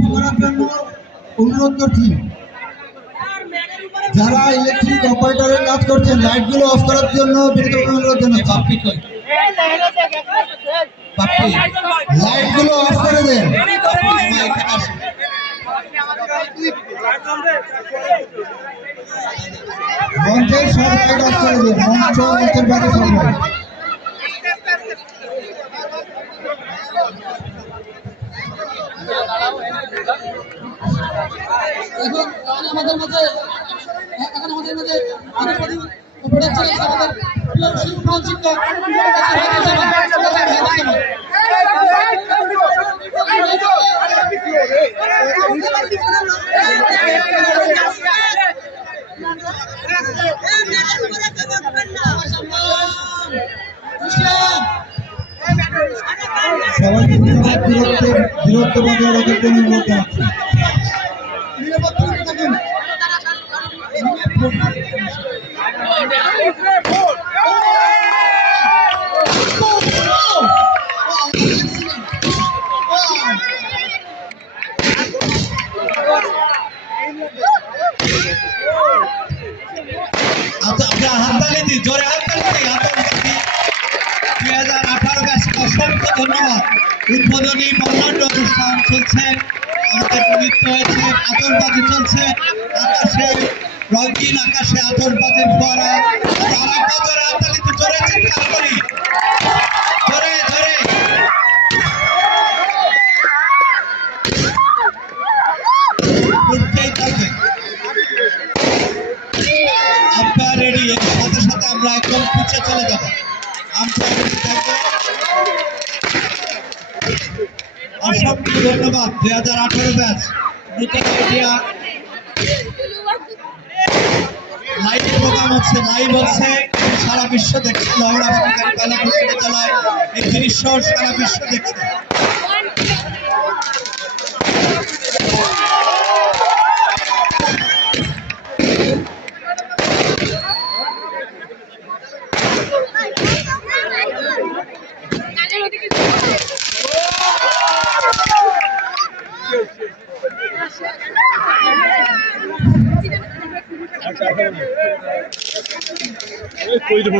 Of করার জন্য অনুরোধ করছি। যারা ইলেকট্রিক অপারেটরের কাজ করছেন লাইটগুলো অফ করার জন্য বিনীত অনুরোধ জানাচ্ছি। লাইটগুলো অফ করে দেন। মঞ্চের সব লাইট অফ করে দেন। মঞ্চের বাইরে সব লাইট। এখন আমাদের মধ্যে সবাইকে দূরত্ব বজায় রাখার জন্য অনুরোধ জানাচ্ছি। হাততালি জোরে হাততালি 2018 ব্যাচ অসংখ্য ধন্যবাদ। উদ্বোধনী বর্ণাঢ্য অনুষ্ঠান চলছে, আমাদের নৃত্য হয়েছে, আতশবাজি চলছে, আকাশে রঙিন আকাশে আতশবাজির ফোয়ারা। তারা কত হাততালিতে জোরে চিৎকার করি, জোরে জোরে। উঠতেই থাকবে। আম্পায়ার রেডি, এর সাথে সাথে আমরা একদম পিছিয়ে চলে যাব। আম্পায়ার রেডি থাকবে। অসংখ্য ধন্যবাদ। 2018 ব্যাচ নতুন মিডিয়া লাইভ প্রোগ্রাম হচ্ছে, লাইভ হচ্ছে, সারা বিশ্ব দেখছে। লহরা সরকারি কয়লা বিশ্ববিদ্যালয় এই দৃশ্য সারা বিশ্ব দেখছে। कोई तो